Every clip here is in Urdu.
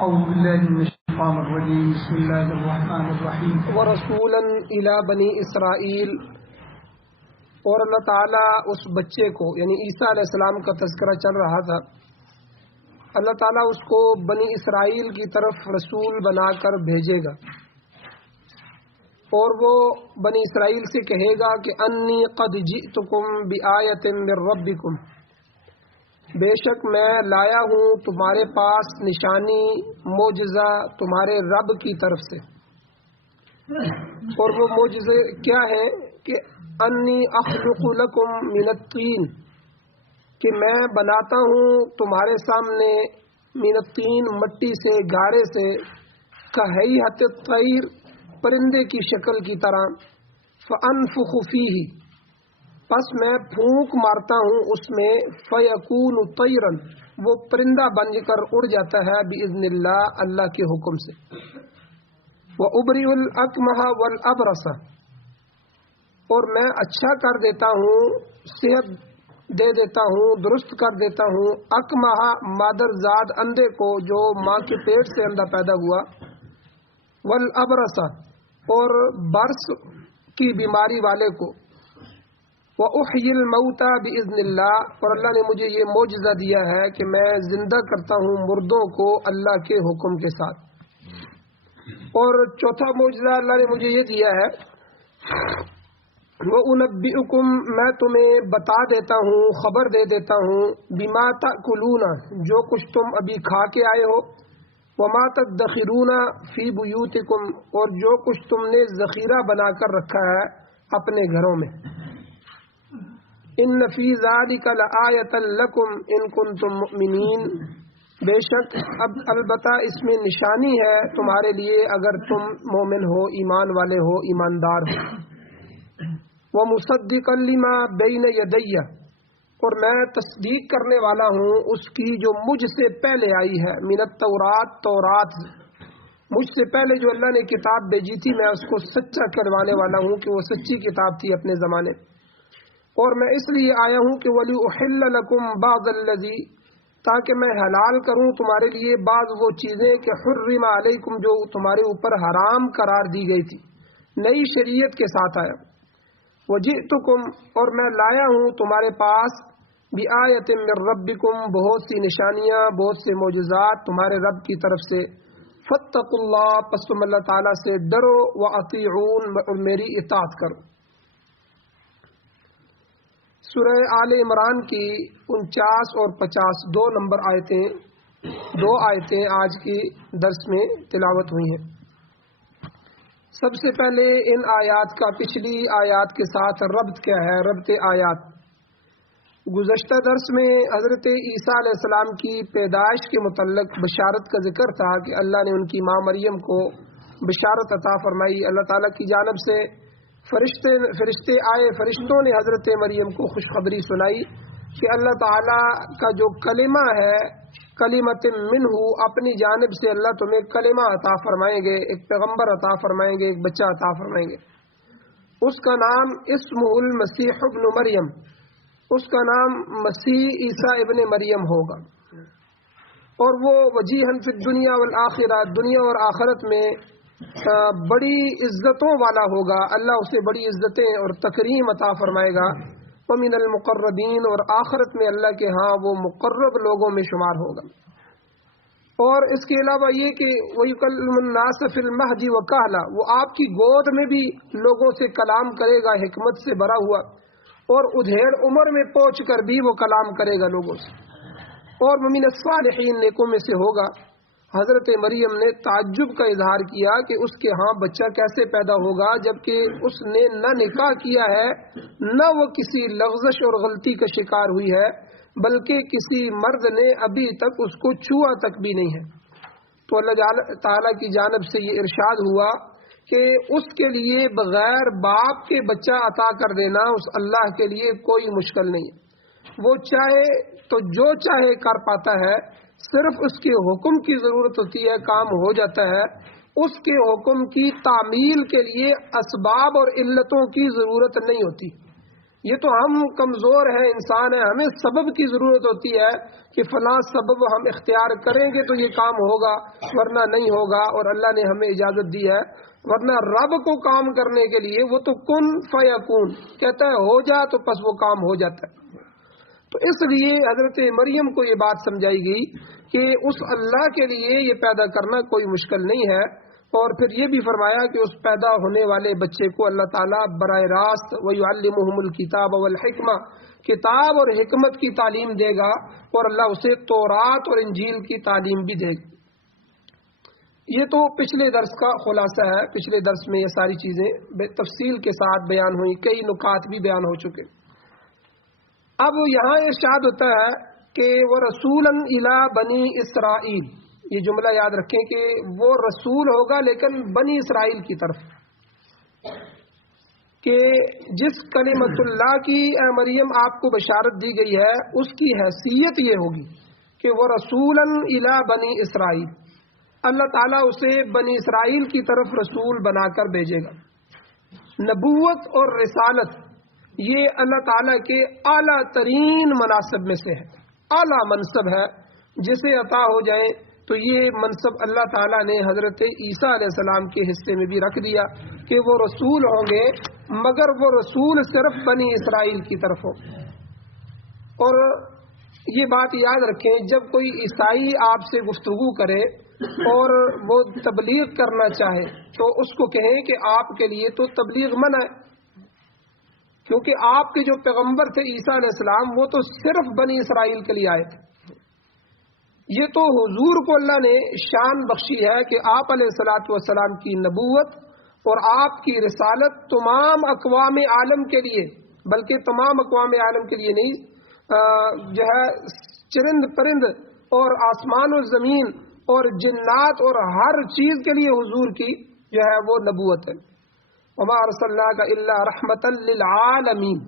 أعوذ بالله من الشيطان الرجيم بسم الله الرحمن الرحیم ورسولا إلى بني اسرائیل، اور اللہ تعالیٰ اس بچے کو یعنی عیسیٰ علیہ السلام کا تذکرہ چل رہا تھا، اللہ تعالیٰ اس کو بنی اسرائیل کی طرف رسول بنا کر بھیجے گا، اور وہ بنی اسرائیل سے کہے گا کہ انی قد جئتکم بآیۃ من ربکم، بے شک میں لایا ہوں تمہارے پاس نشانی معجزہ تمہارے رب کی طرف سے۔ اور وہ معجزے کیا ہیں کہ انی اخلق لکم من الطین، کہ میں بناتا ہوں تمہارے سامنے من الطین، مٹی سے، گارے سے، کہیئۃ الطیر، پرندے کی شکل کی طرح، فانفخ فیہ، پس میں پھونک مارتا ہوں اس میں، فیکون طیرا، وہ پرندہ بن کر اڑ جاتا ہے، باذن اللہ، اللہ کے حکم سے۔ وابرئ الاکمہ والابرص، اور میں اچھا کر دیتا ہوں، صحت دے دیتا ہوں، درست کر دیتا ہوں، اکمہ مادر زاد اندھے کو جو ماں کے پیٹ سے اندھا پیدا ہوا، والابرص، اور برس کی بیماری والے کو، وَأُحْيِي الْمَوْتَى بِإِذْنِ اللَّهِ، اور اللہ نے مجھے یہ معجزہ دیا ہے کہ میں زندہ کرتا ہوں مردوں کو اللہ کے حکم کے ساتھ۔ اور چوتھا معجزہ اللہ نے مجھے یہ دیا ہے، وَأُنَبِّئُكُمْ، میں تمہیں بتا دیتا ہوں، خبر دے دیتا ہوں، بِمَا تَأْكُلُونَ، جو کچھ تم ابھی کھا کے آئے ہو، وَمَا تَدَّخِرُونَ فِي بُيُوتِكُمْ، اور جو کچھ تم نے ذخیرہ بنا کر رکھا ہے اپنے گھروں میں۔ ان فی ذلک لآیۃ لکم ان کنتم مؤمنین، بے شک اب البتہ اس میں نشانی ہے تمہارے لیے اگر تم مومن ہو، ایمان والے ہو، ایماندار ہو۔ ومصدقا لما بین یدی، اور میں تصدیق کرنے والا ہوں اس کی جو مجھ سے پہلے آئی ہے، من التورات، تورات، مجھ سے پہلے جو اللہ نے کتاب بھیجی تھی میں اس کو سچا کروانے والا ہوں کہ وہ سچی کتاب تھی اپنے زمانے۔ اور میں اس لیے آیا ہوں کہ وَلِأُحِلَّ لَكُمْ بَعْضَ الَّذِي، تاکہ میں حلال کروں تمہارے لیے بعض وہ چیزیں کہ حرم علیکم، جو تمہارے اوپر حرام قرار دی گئی تھی، نئی شریعت کے ساتھ آیا۔ وَجِئْتُكُمْ، اور میں لایا ہوں تمہارے پاس، بِآیَةٍ مِّن رَبِّكُمْ، بہت سی نشانیاں، بہت سے معجزات تمہارے رب کی طرف سے۔ فَاتَّقُوا اللَّهَ، پس تم اللہ تعالیٰ سے ڈرو، وَأَطِیعُونِ، اور میری اطاعت کرو۔ سورہ آل عمران کی 49 اور 50 دو نمبر آیتیں آج کی درس میں تلاوت ہوئی ہیں۔ سب سے پہلے ان آیات کا پچھلی آیات کے ساتھ ربط کیا ہے، ربط آیات۔ گزشتہ درس میں حضرت عیسیٰ علیہ السلام کی پیدائش کے متعلق بشارت کا ذکر تھا کہ اللہ نے ان کی ماں مریم کو بشارت عطا فرمائی، اللہ تعالیٰ کی جانب سے فرشتے آئے، فرشتوں نے حضرت مریم کو خوشخبری سنائی کہ اللہ تعالیٰ کا جو کلمہ ہے، کلمۃ منہ، اپنی جانب سے اللہ تمہیں کلمہ عطا فرمائیں گے، ایک پیغمبر عطا فرمائیں گے، ایک بچہ عطا فرمائیں گے، اس کا نام اسمہ المسیح ابن مریم، اس کا نام مسیح عیسیٰ ابن مریم ہوگا، اور وہ وجیہا فی الدنیا والآخرہ، دنیا اور آخرت میں بڑی عزتوں والا ہوگا، اللہ اسے بڑی عزتیں اور تکریم عطا فرمائے گا، ومن المقربین، اور آخرت میں اللہ کے ہاں وہ مقرب لوگوں میں شمار ہوگا۔ اور اس کے علاوہ یہ کہ وَيُكَلِّمُ النَّاسَ فِي الْمَهْدِ وَكَهْلًا، وہ آپ کی گود میں بھی لوگوں سے کلام کرے گا، حکمت سے بھرا ہوا، اور ادھیڑ عمر میں پہنچ کر بھی وہ کلام کرے گا لوگوں سے، اور وَمِنَ الصَّالِحِينَ، نیکوں میں سے ہوگا۔ حضرت مریم نے تعجب کا اظہار کیا کہ اس کے ہاں بچہ کیسے پیدا ہوگا جبکہ اس نے نہ نکاح کیا ہے، نہ وہ کسی لغزش اور غلطی کا شکار ہوئی ہے، بلکہ کسی مرد نے ابھی تک اس کو چھوا تک بھی نہیں ہے۔ تو اللہ تعالیٰ کی جانب سے یہ ارشاد ہوا کہ اس کے لیے بغیر باپ کے بچہ عطا کر دینا اس اللہ کے لیے کوئی مشکل نہیں ہے، وہ چاہے تو جو چاہے کر پاتا ہے، صرف اس کے حکم کی ضرورت ہوتی ہے، کام ہو جاتا ہے۔ اس کے حکم کی تعمیل کے لیے اسباب اور علتوں کی ضرورت نہیں ہوتی۔ یہ تو ہم کمزور ہیں، انسان ہیں، ہمیں سبب کی ضرورت ہوتی ہے کہ فلاں سبب ہم اختیار کریں گے تو یہ کام ہوگا ورنہ نہیں ہوگا، اور اللہ نے ہمیں اجازت دی ہے۔ ورنہ رب کو کام کرنے کے لیے وہ تو کن فیکون کہتا ہے، ہو جا تو پس وہ کام ہو جاتا ہے۔ تو اس لیے حضرت مریم کو یہ بات سمجھائی گئی کہ اس اللہ کے لیے یہ پیدا کرنا کوئی مشکل نہیں ہے، اور پھر یہ بھی فرمایا کہ اس پیدا ہونے والے بچے کو اللہ تعالیٰ براہ راست وَيُعَلِّمُهُمُ الْكِتَابَ وَالْحِكْمَةَ کتاب اور حکمت کی تعلیم دے گا، اور اللہ اسے تورات اور انجیل کی تعلیم بھی دے گا۔ یہ تو پچھلے درس کا خلاصہ ہے، پچھلے درس میں یہ ساری چیزیں تفصیل کے ساتھ بیان ہوئی، کئی نکات بھی بیان ہو چکے۔ اب یہاں ارشاد ہوتا ہے کہ وہ رسولاً الی بنی اسرائیل، یہ جملہ یاد رکھیں کہ وہ رسول ہوگا لیکن بنی اسرائیل کی طرف، کہ جس کلمت اللہ کی اے مریم آپ کو بشارت دی گئی ہے اس کی حیثیت یہ ہوگی کہ وہ رسولاً الی بنی اسرائیل، اللہ تعالیٰ اسے بنی اسرائیل کی طرف رسول بنا کر بھیجے گا۔ نبوت اور رسالت یہ اللہ تعالیٰ کے اعلیٰ ترین مناصب میں سے ہے، اعلیٰ منصب ہے، جسے عطا ہو جائے تو یہ منصب اللہ تعالیٰ نے حضرت عیسیٰ علیہ السلام کے حصے میں بھی رکھ دیا کہ وہ رسول ہوں گے، مگر وہ رسول صرف بنی اسرائیل کی طرف ہو۔ اور یہ بات یاد رکھیں، جب کوئی عیسائی آپ سے گفتگو کرے اور وہ تبلیغ کرنا چاہے تو اس کو کہیں کہ آپ کے لیے تو تبلیغ منع ہے، کیونکہ آپ کے جو پیغمبر تھے عیسیٰ علیہ السلام وہ تو صرف بنی اسرائیل کے لیے آئے تھے۔ یہ تو حضور کو اللہ نے شان بخشی ہے کہ آپ علیہ الصلوۃ والسلام کی نبوت اور آپ کی رسالت تمام اقوام عالم کے لیے، بلکہ تمام اقوام عالم کے لیے نہیں، جو ہے چرند پرند اور آسمان و زمین اور جنات اور ہر چیز کے لیے حضور کی جو ہے وہ نبوت ہے۔ وما ارسلناک الا رحمتا للعالمین،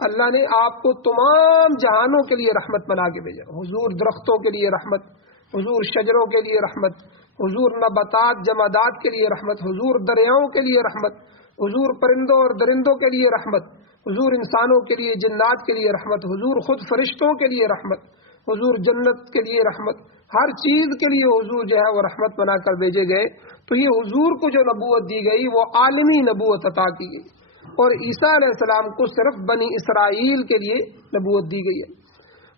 اللہ نے آپ کو تمام جہانوں کے لیے رحمت بنا کے بھیجا۔ حضور درختوں کے لیے رحمت، حضور شجروں کے لیے رحمت، حضور نباتات جمادات کے لیے رحمت، حضور دریاؤں کے لیے رحمت، حضور پرندوں اور درندوں کے لیے رحمت، حضور انسانوں کے لیے جنات کے لیے رحمت، حضور خود فرشتوں کے لیے رحمت، حضور جنت کے لیے رحمت، ہر چیز کے لیے حضور جو ہے وہ رحمت بنا کر بھیجے گئے۔ تو یہ حضور کو جو نبوت دی گئی وہ عالمی نبوت عطا کی گئی، اور عیسیٰ علیہ السلام کو صرف بنی اسرائیل کے لیے نبوت دی گئی ہے۔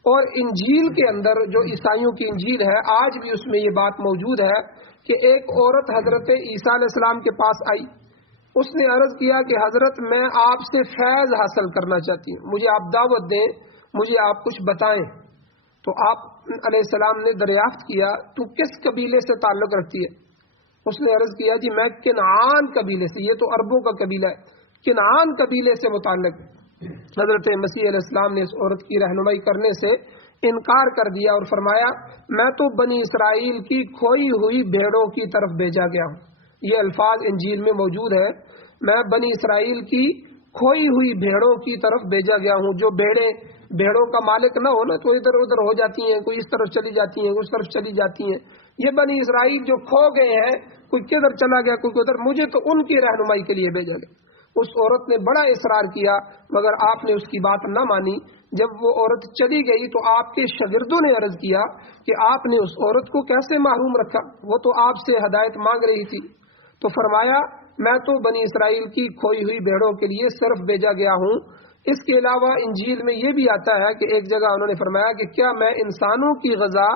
اور انجیل کے اندر جو عیسائیوں کی انجیل ہے آج بھی اس میں یہ بات موجود ہے کہ ایک عورت حضرت عیسیٰ علیہ السلام کے پاس آئی، اس نے عرض کیا کہ حضرت میں آپ سے فیض حاصل کرنا چاہتی ہوں، مجھے آپ دعوت دیں، مجھے آپ کچھ بتائیں۔ تو آپ علیہ السلام نے دریافت کیا تو کس قبیلے سے تعلق رکھتی ہے؟ اس نے عرض کیا جی میں کنعان قبیلے سے، یہ تو عربوں کا قبیلہ ہے، کنعان قبیلے سے متعلق۔ حضرت مسیح علیہ السلام نے اس عورت کی رہنمائی کرنے سے انکار کر دیا اور فرمایا میں تو بنی اسرائیل کی کھوئی ہوئی بھیڑوں کی طرف بھیجا گیا ہوں۔ یہ الفاظ انجیل میں موجود ہے، میں بنی اسرائیل کی کھوئی ہوئی بھیڑوں کی طرف بھیجا گیا ہوں۔ جو بھیڑوں کا مالک نہ ہو نا تو ادھر ادھر ہو جاتی ہیں، کوئی اس طرف چلی جاتی ہیں، اس طرف چلی جاتی ہیں۔ یہ بنی اسرائیل جو کھو گئے ہیں، کوئی کدھر چلا گیا کوئی کدھر، مجھے تو ان کی رہنمائی کے لیے بھیجا گیا۔ اس عورت نے بڑا اصرار کیا مگر آپ نے اس کی بات نہ مانی۔ جب وہ عورت چلی گئی تو آپ کے شاگردوں نے عرض کیا کہ آپ نے اس عورت کو کیسے محروم رکھا، وہ تو آپ سے ہدایت مانگ رہی تھی۔ تو فرمایا میں تو بنی اسرائیل کی کھوئی ہوئی بھیڑوں کے لیے صرف بھیجا گیا ہوں۔ اس کے علاوہ انجیل میں یہ بھی آتا ہے کہ ایک جگہ انہوں نے فرمایا کہ کیا میں انسانوں کی غذا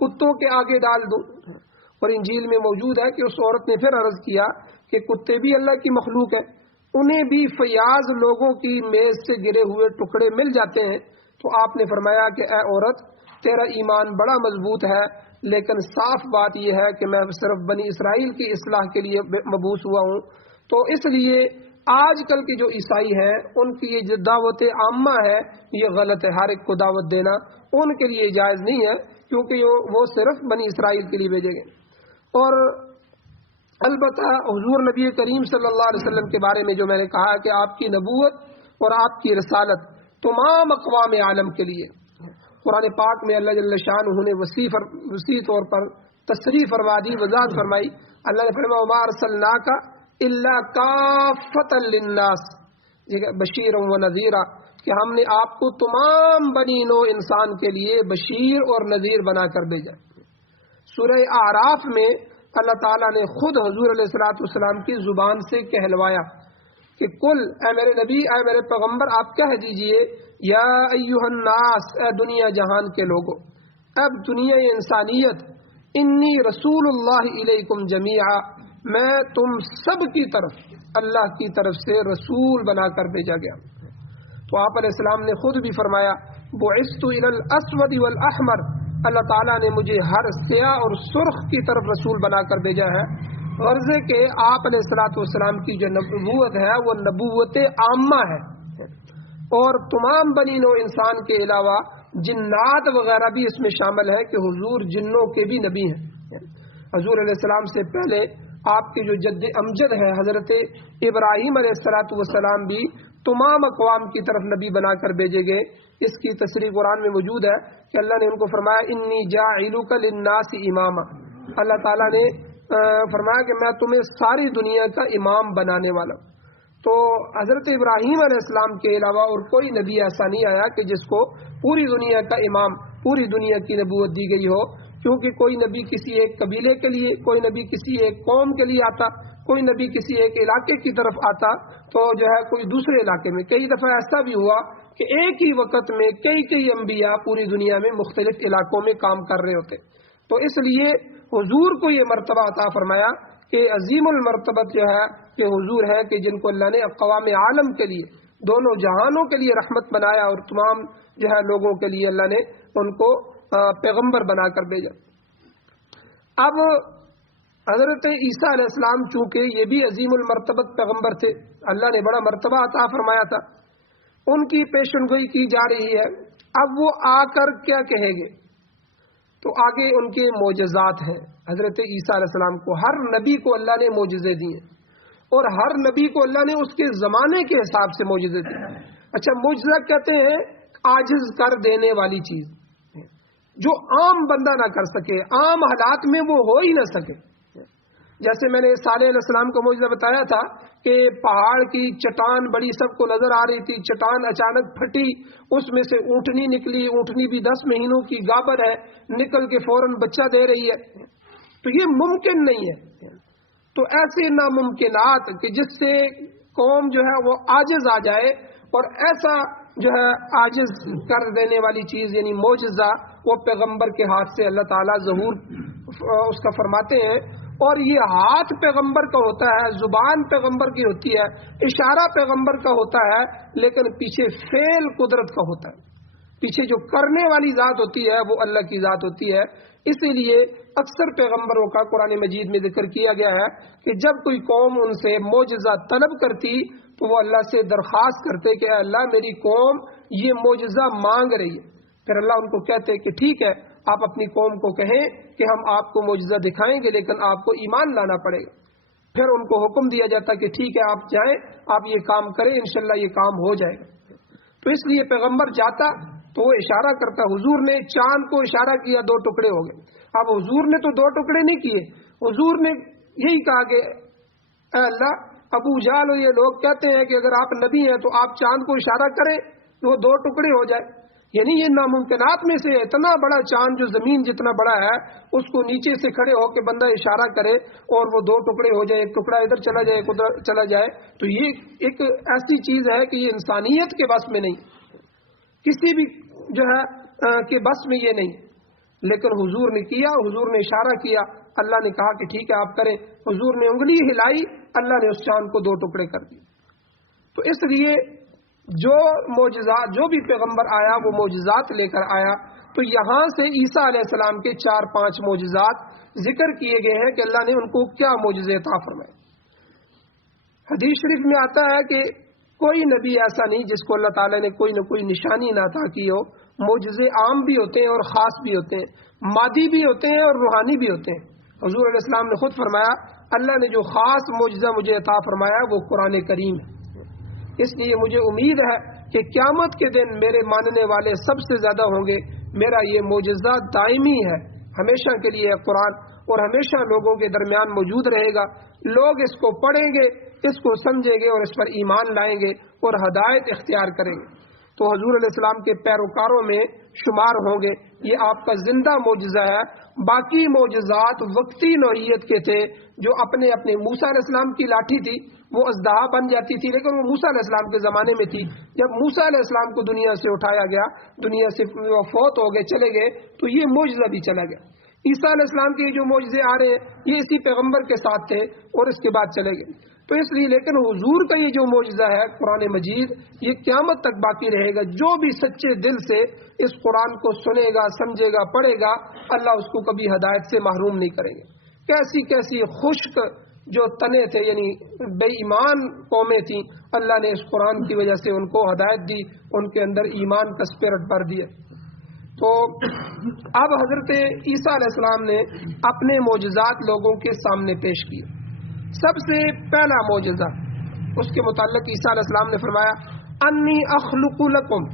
کتوں کے آگے ڈال دوں؟ اور انجیل میں موجود ہے کہ اس عورت نے پھر عرض کیا کہ کتے بھی اللہ کی مخلوق ہے، انہیں بھی فیاض لوگوں کی میز سے گرے ہوئے ٹکڑے مل جاتے ہیں۔ تو آپ نے فرمایا کہ اے عورت تیرا ایمان بڑا مضبوط ہے، لیکن صاف بات یہ ہے کہ میں صرف بنی اسرائیل کی اصلاح کے لیے مبعوث ہوا ہوں۔ تو اس لیے آج کل کے جو عیسائی ہیں ان کی یہ جو دعوت عامہ ہے یہ غلط ہے، ہر ایک کو دعوت دینا ان کے لیے جائز نہیں ہے، کیونکہ وہ صرف بنی اسرائیل کے لیے بھیجے گئے۔ اور البتہ حضور نبی کریم صلی اللہ علیہ وسلم کے بارے میں جو میں نے کہا کہ آپ کی نبوت اور آپ کی رسالت تمام اقوام عالم کے لیے، قرآن پاک میں اللہ جل شانہ نے وسیع طور پر تصریح فرما دی، وضاحت فرمائی۔ اللہ نے فرمایا وما ارسلناک الا کافۃ للناس بشیرا و نذیرا، کہ ہم نے آپ کو تمام بنی نو انسان کے لیے بشیر اور نذیر بنا کر بھیجا۔ سورہ اعراف میں اللہ تعالیٰ نے خود حضور علیہ الصلوۃ والسلام کی زبان سے کہلوایا کہ کل، اے میرے نبی، اے میرے پیغمبر، آپ کہہ دیجئے یا ایھا الناس، اے دنیا جہان کے لوگوں، اب دنیا انسانیت، انی رسول اللہ الیکم جمیعا، میں تم سب کی طرف اللہ کی طرف سے رسول بنا کر بھیجا گیا۔ تو آپ علیہ السلام نے خود بھی فرمایا بعثت الی الاسود والاحمر، اللہ تعالیٰ نے مجھے ہر سیاہ اور سرخ کی طرف رسول بنا کر بھیجا ہے، غرضے کہ آپ علیہ الصلوۃ والسلام کی جو نبوت ہے وہ نبوت عامہ ہے، اور تمام بنی نو انسان کے علاوہ جنات وغیرہ بھی اس میں شامل ہے کہ حضور جنوں کے بھی نبی ہیں۔ حضور علیہ السلام سے پہلے آپ کے جو جد امجد ہے حضرت ابراہیم علیہ الصلوۃ والسلام بھی تمام اقوام کی طرف نبی بنا کر بھیجے گئے۔ اس کی تصریح قرآن میں موجود ہے کہ اللہ نے ان کو فرمایا انی جاعلک للناس اماما، اللہ تعالیٰ نے فرمایا کہ میں تمہیں ساری دنیا کا امام بنانے والا ہوں۔ تو حضرت ابراہیم علیہ السلام کے علاوہ اور کوئی نبی ایسا نہیں آیا کہ جس کو پوری دنیا کا امام، پوری دنیا کی نبوت دی گئی ہو، کیونکہ کوئی نبی کسی ایک قبیلے کے لیے، کوئی نبی کسی ایک قوم کے لیے آتا، کوئی نبی کسی ایک علاقے کی طرف آتا، تو جو ہے کوئی دوسرے علاقے میں۔ کئی دفعہ ایسا بھی ہوا کہ ایک ہی وقت میں کئی انبیاء پوری دنیا میں مختلف علاقوں میں کام کر رہے ہوتے۔ تو اس لیے حضور کو یہ مرتبہ عطا فرمایا کہ عظیم المرتبت جو ہے کہ حضور ہے کہ جن کو اللہ نے اقوام عالم کے لیے، دونوں جہانوں کے لیے رحمت بنایا، اور تمام جو ہے لوگوں کے لیے اللہ نے ان کو پیغمبر بنا کر بھیجا۔ اب حضرت عیسیٰ علیہ السلام چونکہ یہ بھی عظیم المرتبت پیغمبر تھے، اللہ نے بڑا مرتبہ عطا فرمایا تھا، ان کی پیشن گوئی کی جا رہی ہے۔ اب وہ آ کر کیا کہیں گے؟ تو آگے ان کے معجزات ہیں۔ حضرت عیسیٰ علیہ السلام کو، ہر نبی کو اللہ نے معجزے دیے، اور ہر نبی کو اللہ نے اس کے زمانے کے حساب سے معجزے دیے۔ اچھا، معجزہ کہتے ہیں عاجز کر دینے والی چیز، جو عام بندہ نہ کر سکے، عام حالات میں وہ ہو ہی نہ سکے۔ جیسے میں نے صالح علیہ السلام کو معجزہ بتایا تھا کہ پہاڑ کی چٹان بڑی سب کو نظر آ رہی تھی، چٹان اچانک پھٹی، اس میں سے اونٹنی نکلی، اونٹنی بھی 10 مہینوں کی گابر ہے، نکل کے فوراً بچہ دے رہی ہے۔ تو یہ ممکن نہیں ہے۔ تو ایسے ناممکنات کہ جس سے قوم جو ہے وہ عاجز آ جائے، اور ایسا جو ہے عاجز کر دینے والی چیز یعنی معجزہ، وہ پیغمبر کے ہاتھ سے اللہ تعالیٰ ظہور اس کا فرماتے ہیں۔ اور یہ ہاتھ پیغمبر کا ہوتا ہے، زبان پیغمبر کی ہوتی ہے، اشارہ پیغمبر کا ہوتا ہے، لیکن پیچھے فعل قدرت کا ہوتا ہے، پیچھے جو کرنے والی ذات ہوتی ہے وہ اللہ کی ذات ہوتی ہے۔ اسی لیے اکثر پیغمبروں کا قرآن مجید میں ذکر کیا گیا ہے کہ جب کوئی قوم ان سے معجزہ طلب کرتی تو وہ اللہ سے درخواست کرتے کہ اے اللہ میری قوم یہ معجزہ مانگ رہی ہے، پھر اللہ ان کو کہتے کہ ٹھیک ہے، آپ اپنی قوم کو کہیں کہ ہم آپ کو معجزہ دکھائیں گے، لیکن آپ کو ایمان لانا پڑے گا۔ پھر ان کو حکم دیا جاتا کہ ٹھیک ہے آپ جائیں، آپ یہ کام کریں، انشاءاللہ یہ کام ہو جائے گا۔ تو اس لیے پیغمبر جاتا تو وہ اشارہ کرتا۔ حضور نے چاند کو اشارہ کیا، 2 ٹکڑے ہو گئے۔ اب حضور نے تو 2 ٹکڑے نہیں کیے، حضور نے یہی کہا کہ اے اللہ، ابو جہل اور یہ لوگ کہتے ہیں کہ اگر آپ نبی ہیں تو آپ چاند کو اشارہ کریں تو وہ 2 ٹکڑے ہو جائے۔ یعنی یہ ناممکنات میں سے اتنا بڑا چاند جو زمین جتنا بڑا ہے، اس کو نیچے سے کھڑے ہو کے بندہ اشارہ کرے اور وہ 2 ٹکڑے ہو جائے، ایک ٹکڑا ادھر چلا جائے، ایک ادھر چلا جائے، تو یہ ایک ایسی چیز ہے کہ یہ انسانیت کے بس میں نہیں، کسی بھی جو ہے کہ بس میں یہ نہیں۔ لیکن حضور نے کیا، حضور نے اشارہ کیا، اللہ نے کہا کہ ٹھیک ہے آپ کریں، حضور نے انگلی ہلائی، اللہ نے اس چاند کو 2 ٹکڑے کر دیے۔ تو اس لیے جو معجزات، جو بھی پیغمبر آیا وہ معجزات لے کر آیا۔ تو یہاں سے عیسیٰ علیہ السلام کے 4-5 معجزات ذکر کیے گئے ہیں کہ اللہ نے ان کو کیا معجزے عطا فرمائے۔ حدیث شریف میں آتا ہے کہ کوئی نبی ایسا نہیں جس کو اللہ تعالیٰ نے کوئی نہ کوئی نشانی نہ عطا کی ہو۔ معجزے عام بھی ہوتے ہیں اور خاص بھی ہوتے ہیں، مادی بھی ہوتے ہیں اور روحانی بھی ہوتے ہیں۔ حضور علیہ السلام نے خود فرمایا اللہ نے جو خاص معجزہ مجھے عطا فرمایا وہ قرآن کریم ہے۔ اس لیے مجھے امید ہے کہ قیامت کے دن میرے ماننے والے سب سے زیادہ ہوں گے۔ میرا یہ معجزہ دائمی ہے، ہمیشہ کے لیے ہے قرآن، اور ہمیشہ لوگوں کے درمیان موجود رہے گا۔ لوگ اس کو پڑھیں گے، اس کو سمجھیں گے اور اس پر ایمان لائیں گے اور ہدایت اختیار کریں گے۔ تو حضور علیہ السلام کے پیروکاروں میں شمار ہوں گے. یہ آپ کا زندہ معجزہ ہے. باقی معجزات وقتی نوعیت کے تھے، جو اپنے موسیٰ علیہ السلام کی لاٹھی تھی وہ اژدہا بن جاتی تھی، لیکن وہ موسیٰ علیہ السلام کے زمانے میں تھی. جب موسیٰ علیہ السلام کو دنیا سے اٹھایا گیا، دنیا سے فوت ہو گئے، چلے گئے، تو یہ معجزہ بھی چلا گیا. عیسیٰ علیہ السلام کے جو معجزے آ رہے ہیں یہ اسی پیغمبر کے ساتھ تھے اور اس کے بعد چلے گئے. تو اس لیے لیکن حضور کا یہ جو معجزہ ہے قرآن مجید، یہ قیامت تک باقی رہے گا. جو بھی سچے دل سے اس قرآن کو سنے گا، سمجھے گا، پڑھے گا، اللہ اس کو کبھی ہدایت سے محروم نہیں کریں گے. کیسی کیسی خشک جو تنے تھے، یعنی بے ایمان قومیں تھیں، اللہ نے اس قرآن کی وجہ سے ان کو ہدایت دی، ان کے اندر ایمان کا اسپرٹ بھر دیا. تو اب حضرت عیسیٰ علیہ السلام نے اپنے معجزات لوگوں کے سامنے پیش کیے. سب سے پہلا معجزہ اس کے متعلق عیسیٰ علیہ السلام نے فرمایا انی اخلق لکم،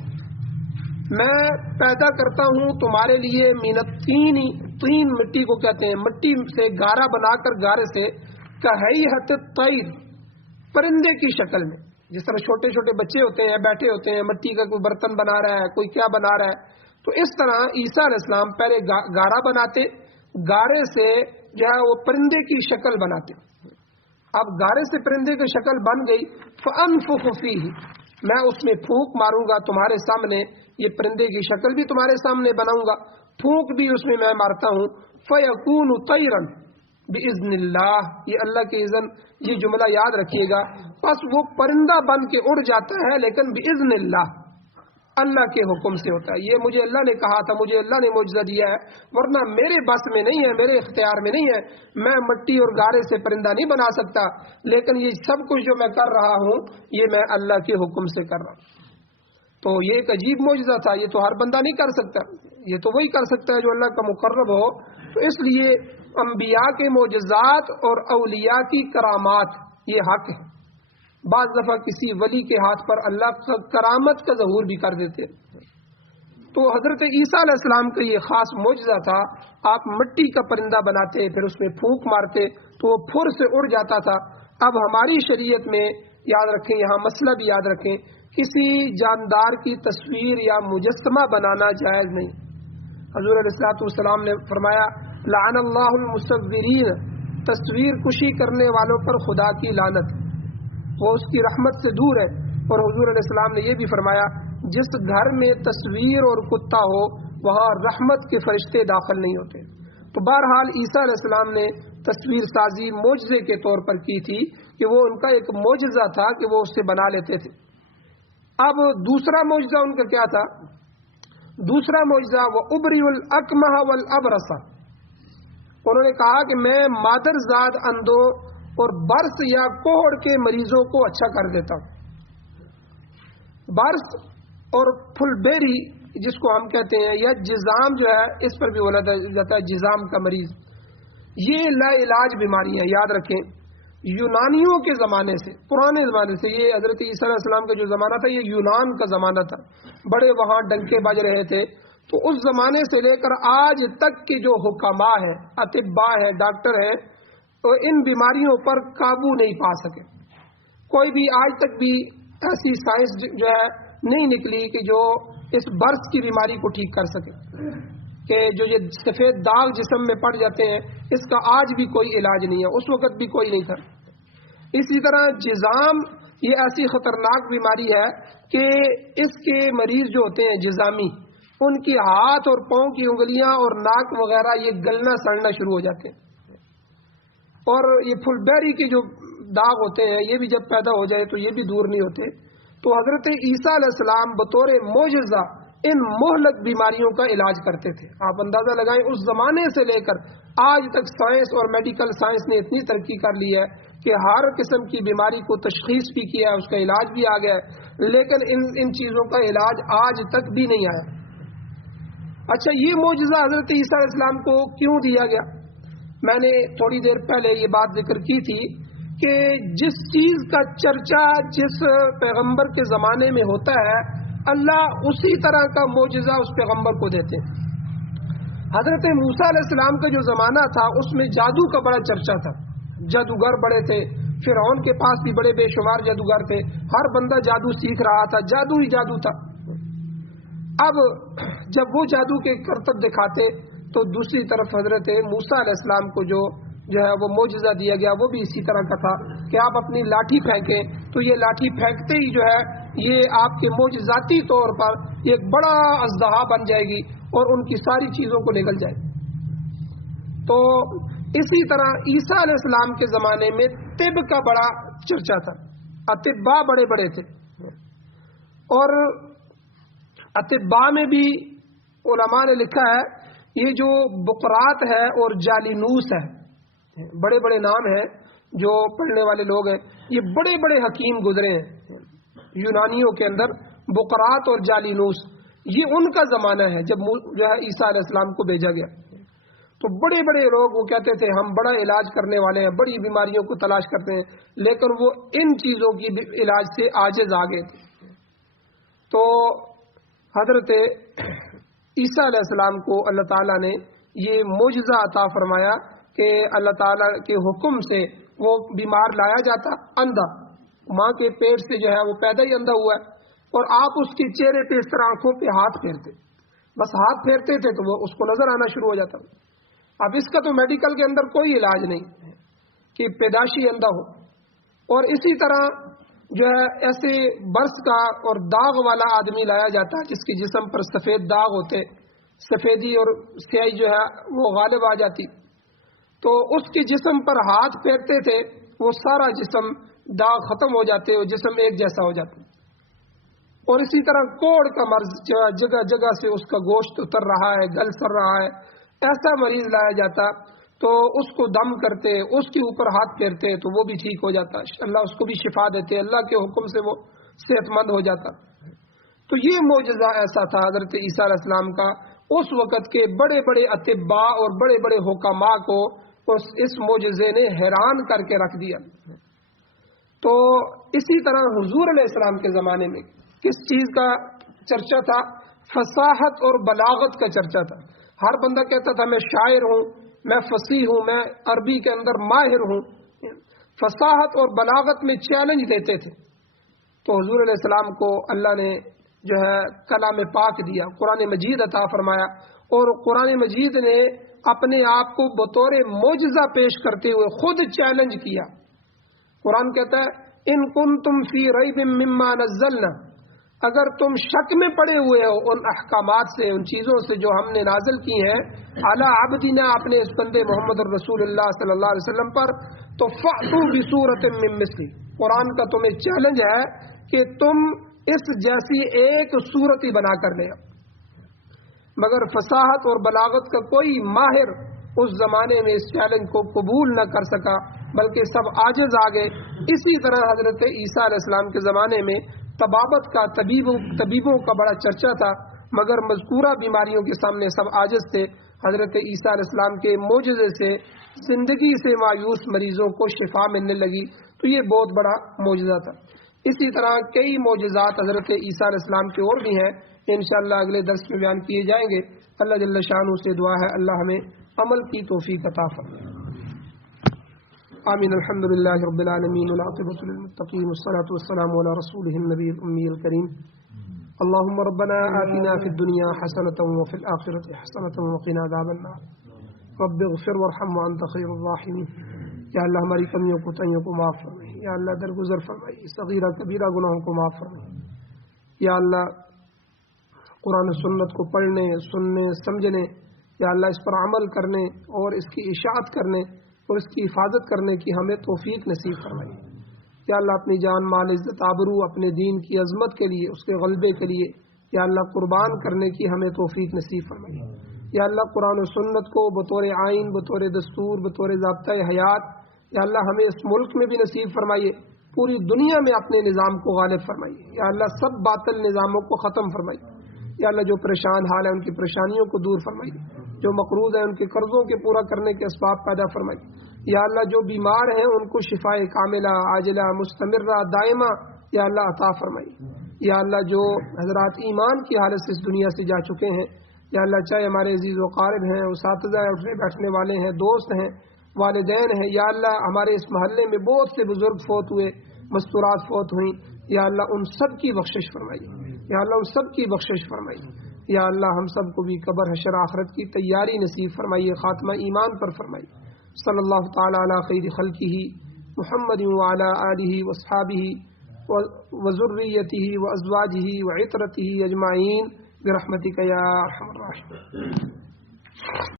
میں پیدا کرتا ہوں تمہارے لیے من الطین، طین مٹی کو کہتے ہیں، مٹی سے گارا بنا کر گارے سے کہیئۃ الطیر، پرندے کی شکل میں. جس طرح چھوٹے چھوٹے بچے ہوتے ہیں، بیٹھے ہوتے ہیں، مٹی کا کوئی برتن بنا رہا ہے، کوئی کیا بنا رہا ہے، تو اس طرح عیسیٰ علیہ السلام پہلے گارا بناتے، گارے سے جو ہے وہ پرندے کی شکل بناتے. اب گارے سے پرندے کی شکل بن گئی، فانفخ فیہ، میں اس میں پھونک ماروں گا تمہارے سامنے، یہ پرندے کی شکل بھی تمہارے سامنے بناؤں گا، پھونک بھی اس میں مارتا ہوں. فیکون طیرا باذن اللہ، یہ اللہ کے اذن، یہ جملہ یاد رکھیے گا. بس وہ پرندہ بن کے اڑ جاتا ہے، لیکن باذن اللہ، اللہ کے حکم سے ہوتا ہے. یہ مجھے اللہ نے کہا تھا، مجھے اللہ نے معجزہ دیا ہے، ورنہ میرے بس میں نہیں ہے، میرے اختیار میں نہیں ہے. میں مٹی اور گارے سے پرندہ نہیں بنا سکتا، لیکن یہ سب کچھ جو میں کر رہا ہوں یہ میں اللہ کے حکم سے کر رہا ہوں. تو یہ ایک عجیب معجزہ تھا، یہ تو ہر بندہ نہیں کر سکتا، یہ تو وہی کر سکتا ہے جو اللہ کا مقرب ہو. تو اس لیے انبیاء کے معجزات اور اولیاء کی کرامات یہ حق ہے. بعض دفعہ کسی ولی کے ہاتھ پر اللہ کا کرامت کا ظہور بھی کر دیتے. تو حضرت عیسیٰ علیہ السلام کا یہ خاص معجزہ تھا. آپ مٹی کا پرندہ بناتے، پھر اس میں پھونک مارتے تو وہ پھر سے اڑ جاتا تھا. اب ہماری شریعت میں یاد رکھیں، یہاں مسئلہ بھی یاد رکھیں، کسی جاندار کی تصویر یا مجسمہ بنانا جائز نہیں. حضور علیہ السلام نے فرمایا لعن اللہ المصورین، تصویر کشی کرنے والوں پر خدا کی لعنت، وہ اس کی رحمت سے دور ہے. اور حضور علیہ السلام نے یہ بھی فرمایا جس گھر میں تصویر اور کتا ہو وہاں رحمت کے فرشتے داخل نہیں ہوتے. تو بہرحال عیسیٰ علیہ السلام نے تصویر سازی معجزے کے طور پر کی تھی، کہ وہ ان کا ایک معجزہ تھا کہ وہ اس سے بنا لیتے تھے. اب دوسرا معجزہ ان کا کیا تھا؟ دوسرا معجزہ وہ ابری الاکمہ والابرص، انہوں نے کہا کہ میں مادر زاد اندھوں اور برس یا کوہڑ کے مریضوں کو اچھا کر دیتا ہوں. برس اور پھل بیری جس کو ہم کہتے ہیں، یا جزام جو ہے، اس پر بھی بولا جاتا ہے جزام کا مریض، یہ لا علاج بیماری ہے. یاد رکھیں یونانیوں کے زمانے سے، پرانے زمانے سے، یہ حضرت عیسیٰ علیہ السلام کا جو زمانہ تھا یہ یونان کا زمانہ تھا، بڑے وہاں ڈنکے بج رہے تھے. تو اس زمانے سے لے کر آج تک کے جو حکماء ہیں، اطباء ہیں، ڈاکٹر ہیں، تو ان بیماریوں پر قابو نہیں پا سکے. کوئی بھی آج تک بھی ایسی سائنس جو ہے نہیں نکلی کہ جو اس برس کی بیماری کو ٹھیک کر سکے، کہ جو یہ سفید داغ جسم میں پڑ جاتے ہیں اس کا آج بھی کوئی علاج نہیں ہے، اس وقت بھی کوئی نہیں تھا. اسی طرح جزام یہ ایسی خطرناک بیماری ہے کہ اس کے مریض جو ہوتے ہیں جزامی، ان کی ہاتھ اور پاؤں کی انگلیاں اور ناک وغیرہ یہ گلنا سڑنا شروع ہو جاتے ہیں. اور یہ پھل بیری کے جو داغ ہوتے ہیں یہ بھی جب پیدا ہو جائے تو یہ بھی دور نہیں ہوتے. تو حضرت عیسیٰ علیہ السلام بطور معجزہ ان مہلک بیماریوں کا علاج کرتے تھے. آپ اندازہ لگائیں اس زمانے سے لے کر آج تک سائنس اور میڈیکل سائنس نے اتنی ترقی کر لی ہے کہ ہر قسم کی بیماری کو تشخیص بھی کیا ہے، اس کا علاج بھی آ گیا ہے، لیکن ان چیزوں کا علاج آج تک بھی نہیں آیا. اچھا، یہ معجزہ حضرت عیسیٰ علیہ السلام کو کیوں دیا گیا؟ میں نے تھوڑی دیر پہلے یہ بات ذکر کی تھی کہ جس چیز کا چرچا جس پیغمبر کے زمانے میں ہوتا ہے اللہ اسی طرح کا معجزہ اس پیغمبر کو دیتے ہیں. حضرت موسیٰ علیہ السلام کا جو زمانہ تھا اس میں جادو کا بڑا چرچا تھا، جادوگر بڑے تھے، فرعون کے پاس بھی بڑے بے شمار جادوگر تھے، ہر بندہ جادو سیکھ رہا تھا، جادو ہی جادو تھا. اب جب وہ جادو کے کرتب دکھاتے تو دوسری طرف حضرت موسیٰ علیہ السلام کو جو ہے وہ معجزہ دیا گیا وہ بھی اسی طرح کا تھا کہ آپ اپنی لاٹھی پھینکیں تو یہ لاٹھی پھینکتے ہی جو ہے یہ آپ کے معجزاتی طور پر ایک بڑا اژدہا بن جائے گی اور ان کی ساری چیزوں کو نگل جائے گی۔ تو اسی طرح عیسیٰ علیہ السلام کے زمانے میں طب کا بڑا چرچا تھا، اطباء بڑے بڑے تھے، اور اطباء میں بھی علماء نے لکھا ہے یہ جو بقرات ہے اور جالینوس ہے، بڑے بڑے نام ہیں جو پڑھنے والے لوگ ہیں، یہ بڑے بڑے حکیم گزرے ہیں یونانیوں کے اندر، بقرات اور جالینوس، یہ ان کا زمانہ ہے جب جو ہے عیسیٰ علیہ السلام کو بھیجا گیا۔ تو بڑے بڑے لوگ وہ کہتے تھے ہم بڑا علاج کرنے والے ہیں، بڑی بیماریوں کو تلاش کرتے ہیں، لیکن وہ ان چیزوں کی علاج سے عاجز آ گئے تھے۔ تو حضرت عیسیٰ علیہ السلام کو اللہ تعالیٰ نے یہ معجزہ عطا فرمایا کہ اللہ تعالیٰ کے حکم سے وہ بیمار لایا جاتا، اندھا، ماں کے پیٹ سے جو ہے وہ پیدا ہی اندھا ہوا ہے، اور آپ اس کے چہرے پہ اس طرح آنکھوں پہ ہاتھ پھیرتے، بس ہاتھ پھیرتے تھے تو وہ اس کو نظر آنا شروع ہو جاتا۔ اب اس کا تو میڈیکل کے اندر کوئی علاج نہیں کہ پیدائشی اندھا ہو۔ اور اسی طرح جو ہے ایسے برس کا اور داغ والا آدمی لایا جاتا ہے جس کے جسم پر سفید داغ ہوتے، سفیدی اور سیاہی جو ہے وہ غالب آ جاتی، تو اس کے جسم پر ہاتھ پھیرتے تھے، وہ سارا جسم داغ ختم ہو جاتے اور جسم ایک جیسا ہو جاتا۔ اور اسی طرح کوڑ کا مرض جگہ جگہ سے اس کا گوشت اتر رہا ہے، گل سر رہا ہے، ایسا مریض لایا جاتا تو اس کو دم کرتے، اس کے اوپر ہاتھ پھیرتے تو وہ بھی ٹھیک ہو جاتا، اللہ اس کو بھی شفا دیتے، اللہ کے حکم سے وہ صحت مند ہو جاتا۔ تو یہ معجزہ ایسا تھا حضرت عیسیٰ علیہ السلام کا، اس وقت کے بڑے بڑے اطباء اور بڑے بڑے حکماء کو اس معجزے نے حیران کر کے رکھ دیا۔ تو اسی طرح حضور علیہ السلام کے زمانے میں کس چیز کا چرچا تھا؟ فصاحت اور بلاغت کا چرچا تھا۔ ہر بندہ کہتا تھا میں شاعر ہوں، میں فصیح ہوں، میں عربی کے اندر ماہر ہوں، فصاحت اور بلاغت میں چیلنج دیتے تھے۔ تو حضور علیہ السلام کو اللہ نے جو ہے کلام پاک دیا، قرآن مجید عطا فرمایا، اور قرآن مجید نے اپنے آپ کو بطور معجزہ پیش کرتے ہوئے خود چیلنج کیا۔ قرآن کہتا ہے ان کنتم فی ریب مما نزلنا، اگر تم شک میں پڑے ہوئے ہو ان احکامات سے، ان چیزوں سے جو ہم نے نازل کی ہیں علی عبدنا، اپنے اس بندے محمد الرسول اللہ صلی اللہ علیہ وسلم پر، تو فأتوا بسورۃ من مثلی، قرآن کا تمہیں چیلنج ہے کہ تم اس جیسی ایک صورت ہی بنا کر لے آؤ۔ مگر فصاحت اور بلاغت کا کوئی ماہر اس زمانے میں اس چیلنج کو قبول نہ کر سکا، بلکہ سب عاجز آ گئے۔ اسی طرح حضرت عیسیٰ علیہ السلام کے زمانے میں طبابت کا، طبیبوں کا بڑا چرچا تھا، مگر مذکورہ بیماریوں کے سامنے سب عاجز تھے۔ حضرت عیسیٰ علیہ السلام کے معجزے سے زندگی سے مایوس مریضوں کو شفا ملنے لگی، تو یہ بہت بڑا معجزہ تھا۔ اسی طرح کئی معجزات حضرت عیسیٰ علیہ السلام کے اور بھی ہیں، انشاءاللہ اگلے درس میں بیان کیے جائیں گے۔ اللہ جل شانہ سے دعا ہے اللہ ہمیں عمل کی توفیق عطا فرمائے۔ آمین۔ الحمد للہ رب العالمین والعاقبۃ للمتقین والصلاۃ والسلام علی رسولہ النبی الأمی الکریم۔ اللهم ربنا آتنا في الدنيا حسنة وفي الآخرة حسنة وقنا عذاب النار۔ رب اغفر وارحم وانت خیر الراحمین۔ یا اللہ ہماری کمیوں کو تائیوں کو معاف فرمائے، یا اللہ درگزر فرمائے، صغیرہ کبیرہ گناہوں کو معاف فرمائے۔ یا اللہ قرآن و سنت کو پڑھنے، سننے، سمجھنے، یا اللہ اس پر عمل کرنے اور اس کی اشاعت کرنے اور اس کی حفاظت کرنے کی ہمیں توفیق نصیب فرمائے۔ یا اللہ اپنی جان، مال، عزت، آبرو اپنے دین کی عظمت کے لیے، اس کے غلبے کے لیے یا اللہ قربان کرنے کی ہمیں توفیق نصیب فرمائے۔ یا اللہ قرآن و سنت کو بطور آئین، بطور دستور، بطور ضابطۂ حیات یا اللہ ہمیں اس ملک میں بھی نصیب فرمائیے، پوری دنیا میں اپنے نظام کو غالب فرمائیے۔ یا اللہ سب باطل نظاموں کو ختم فرمائیے۔ یا اللہ جو پریشان حال ہے ان کی پریشانیوں کو دور فرمائیے، جو مقروض ہیں ان کے قرضوں کے پورا کرنے کے اسباب پیدا فرمائیے۔ یا اللہ جو بیمار ہیں ان کو شفاء کاملہ، عاجلہ، مستمرہ، دائمہ یا اللہ عطا فرمائیے۔ یا اللہ جو حضرات ایمان کی حالت سے اس دنیا سے جا چکے ہیں، یا اللہ چاہے ہمارے عزیز و قارب ہیں، اساتذہ ہیں، اٹھنے بیٹھنے والے ہیں، دوست ہیں، والدین ہیں، یا اللہ ہمارے اس محلے میں بہت سے بزرگ فوت ہوئے، مستورات فوت ہوئیں، یا اللہ ان سب کی بخشش فرمائیے۔ یا اللہ اس سب کی بخشش فرمائیے. یا اللہ ہم سب کو بھی قبر حشر آخرت کی تیاری نصیب فرمائیے, خاتمہ ایمان پر فرمائیے. صلی اللہ تعالی علی خیر خلقہ محمد وعلی آلہ واصحابہ وذریتہ وازواجہ وعطرتہ اجمعین برحمتک یا ارحم الراحمین.